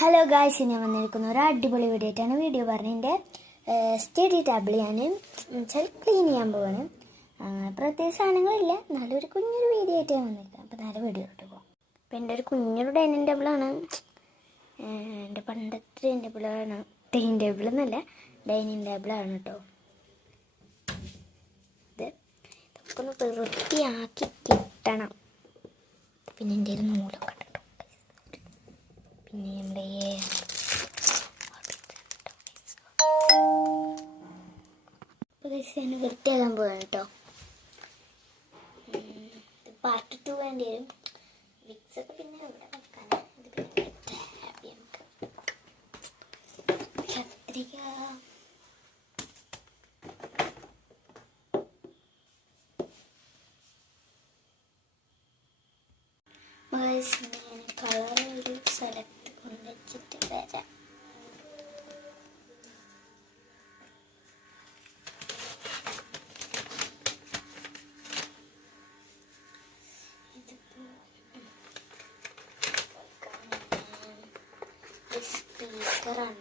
Hello guys, ഞാൻ വന്നിരിക്കുന്ന ഒരു അടിപൊളി വീഡിയോ ആയിട്ടാണ്. വീഡിയോ പറഞ്ഞതിൻ്റെ സ്റ്റഡി ടേബിൾ ഞാൻ ക്ലീൻ ചെയ്യാൻ പോവാണ്. പ്രത്യേകിച്ച് സാധനങ്ങളില്ല, നല്ലൊരു കുഞ്ഞൊരു വീഡിയോ ആയിട്ടാണ് വന്നിരിക്കുന്നത്. അപ്പോൾ നല്ല വീഡിയോ ഇട്ട് പോകാം. അപ്പോൾ എൻ്റെ ഒരു കുഞ്ഞൊരു ഡൈനിങ് ടേബിളാണ്. എൻ്റെ പണ്ടത്തെ ഡൈനിങ് ടേബിൾ എന്നല്ല, ഡൈനിങ് ടേബിളാണ് കേട്ടോ. ഇതൊക്കെ ഒന്ന് വൃത്തിയാക്കി കിട്ടണം. പിന്നെ എൻ്റെ ഒരു നൂലൊക്കെ ഉണ്ട് കേട്ടോ. പിന്നെ നമ്മുടെ ഞാൻ വൃത്തിയാക്കാൻ പോവാണ് കേട്ടോ. പാർട്ട് 2 വേണ്ടി വരും. വിക്സൊക്കെ പിന്നെ ഇവിടെ വെക്കാൻ. ഇത് പിന്നെ ഹാപ്പി നമുക്ക് കത്രിക ഞാൻ കളർ ഒരു സ്ഥലത്ത് കൊണ്ടുവച്ചിട്ട് വരാം. സ്പീക്കറാണ്,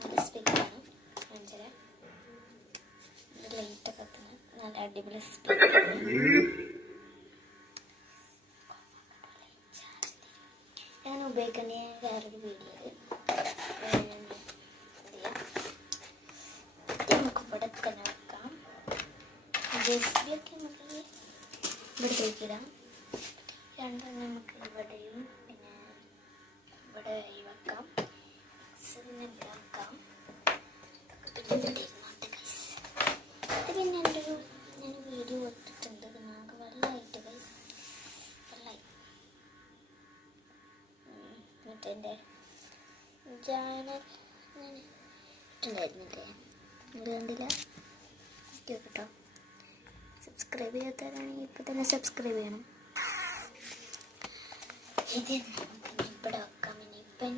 നല്ല സ്പീക്കറാണ്. കാണിച്ചാൽ ലൈറ്റൊക്കെ നല്ല അടിപൊളി സ്പീക്കറാണ്. ഞാൻ ഉപയോഗിക്കേണ്ട വേറൊരു വീഡിയോയിൽ നമുക്ക് ഇവിടെ തന്നെ വെക്കാം. ജെസ്ബിയൊക്കെ നമുക്ക് ഇവിടത്തേക്ക് ഇടാം. രണ്ടെണ്ണം നമുക്ക് ഇവിടെയും പിന്നെ ഇവിടെ വെക്കാം. വെക്കാം. ഇത് പിന്നെ എൻ്റെ ഒരു ഞാൻ വീഡിയോ ഇട്ടിട്ടുണ്ട്. നമുക്ക് വെള്ളമായിട്ട് ഗൈസ്, വെള്ളമായി മറ്റേ എൻ്റെ ചാനൽ ഞാൻ ഇട്ടുണ്ടായിരുന്നില്ലേ, നിങ്ങൾ കണ്ടില്ല? കേട്ടോ. സബ്സ്ക്രൈബ് ചെയ്യാത്തവരാണെങ്കിൽ ഇപ്പോൾ തന്നെ സബ്സ്ക്രൈബ് ചെയ്യണം. ഇത് നമുക്ക് ഇവിടെ വെക്കാം. ഇനി ഇപ്പം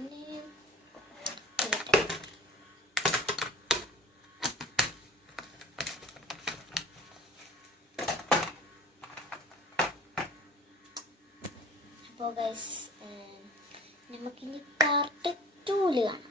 അപ്പോൾ ഗൈസ്, നമുക്കിനി പാർട്ട് 2 കാണാം.